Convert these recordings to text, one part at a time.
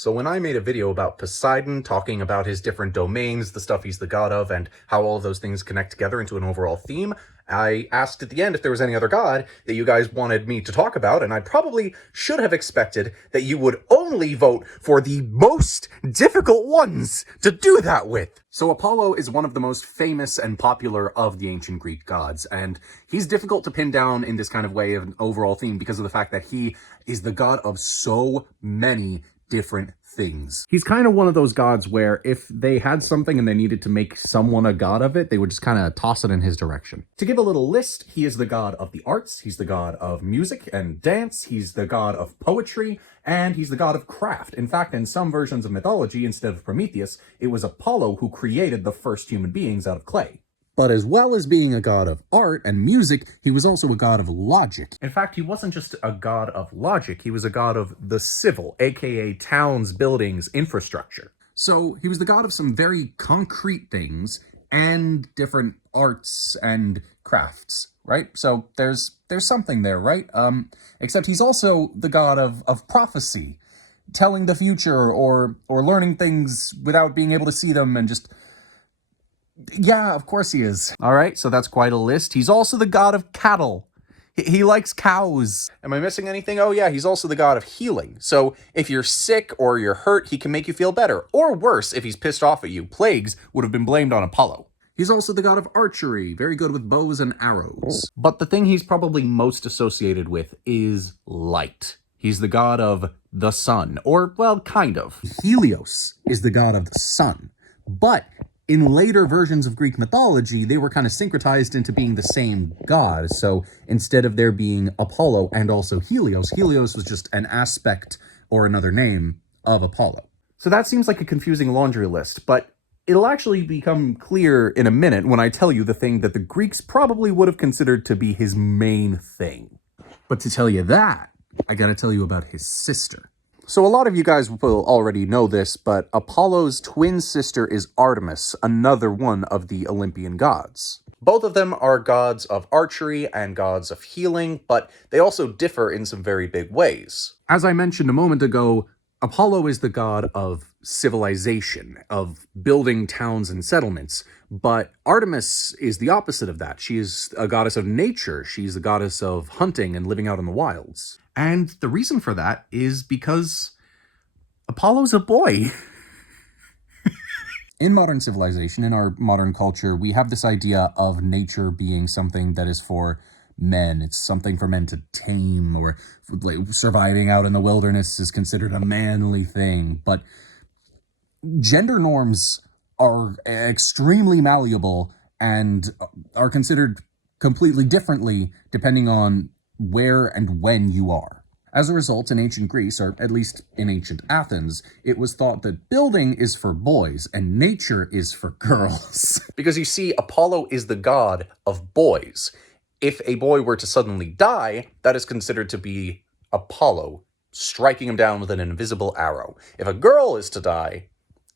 So when I made a video about Poseidon, talking about his different domains, the stuff he's the god of, and how all of those things connect together into an overall theme, I asked at the end if there was any other god that you guys wanted me to talk about, and I probably should have expected that you would only vote for the most difficult ones to do that with. So Apollo is one of the most famous and popular of the ancient Greek gods, and he's difficult to pin down in this kind of way of an overall theme because of the fact that he is the god of so many different things. He's kind of one of those gods where if they had something and they needed to make someone a god of it, they would just kind of toss it in his direction. To give a little list, he is the god of the arts, he's the god of music and dance, he's the god of poetry, and he's the god of craft. In fact, in some versions of mythology, instead of Prometheus, it was Apollo who created the first human beings out of clay. But as well as being a god of art and music, he was also a god of logic. In fact, he wasn't just a god of logic, he was a god of the civil, aka towns, buildings, infrastructure. So he was the god of some very concrete things and different arts and crafts, right? So there's something there, right? Except he's also the god of prophecy, telling the future or learning things without being able to see them and just... Yeah, of course he is. All right, so that's quite a list. He's also the god of cattle. He likes cows. Am I missing anything? Oh yeah, he's also the god of healing. So if you're sick or you're hurt, he can make you feel better. Or worse, if he's pissed off at you, plagues would have been blamed on Apollo. He's also the god of archery, very good with bows and arrows. But the thing he's probably most associated with is light. He's the god of the sun, or, well, kind of. Helios is the god of the sun, but in later versions of Greek mythology, they were kind of syncretized into being the same god. So instead of there being Apollo and also Helios, Helios was just an aspect or another name of Apollo. So that seems like a confusing laundry list, but it'll actually become clear in a minute when I tell you the thing that the Greeks probably would have considered to be his main thing. But to tell you that, I gotta tell you about his sister. So a lot of you guys will already know this, but Apollo's twin sister is Artemis, another one of the Olympian gods. Both of them are gods of archery and gods of healing, but they also differ in some very big ways. As I mentioned a moment ago, Apollo is the god of civilization, of building towns and settlements, but Artemis is the opposite of that. She is a goddess of nature. She's the goddess of hunting and living out in the wilds. And the reason for that is because Apollo's a boy. In modern civilization, in our modern culture, we have this idea of nature being something that is for men. It's something for men to tame, or like surviving out in the wilderness is considered a manly thing. But gender norms are extremely malleable and are considered completely differently depending on where and when you are. As a result, in ancient Greece, or at least in ancient Athens, it was thought that building is for boys and nature is for girls. Because you see, Apollo is the god of boys. If a boy were to suddenly die, that is considered to be Apollo striking him down with an invisible arrow. If a girl is to die,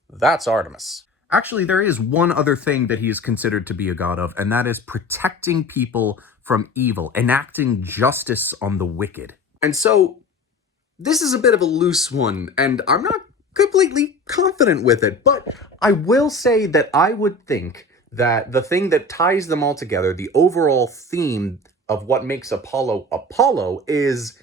that's Artemis. Actually, there is one other thing that he is considered to be a god of, and that is protecting people from evil, enacting justice on the wicked. And so, this is a bit of a loose one, and I'm not completely confident with it, but I will say that I would think that the thing that ties them all together, the overall theme of what makes Apollo Apollo, is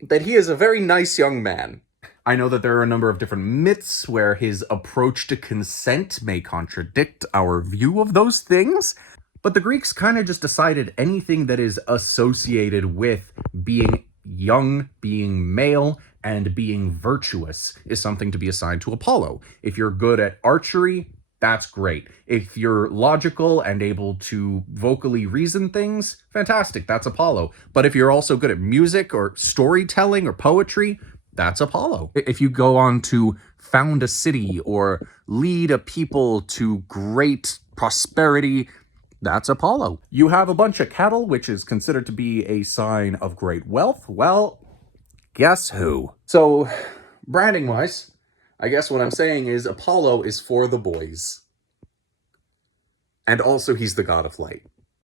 that he is a very nice young man. I know that there are a number of different myths where his approach to consent may contradict our view of those things, but the Greeks kind of just decided anything that is associated with being young, being male, and being virtuous is something to be assigned to Apollo. If you're good at archery, that's great. If you're logical and able to vocally reason things, fantastic, that's Apollo. But if you're also good at music or storytelling or poetry, that's Apollo. If you go on to found a city or lead a people to great prosperity, that's Apollo. You have a bunch of cattle, which is considered to be a sign of great wealth. Well, guess who? So, branding-wise, I guess what I'm saying is Apollo is for the boys. And also he's the god of light.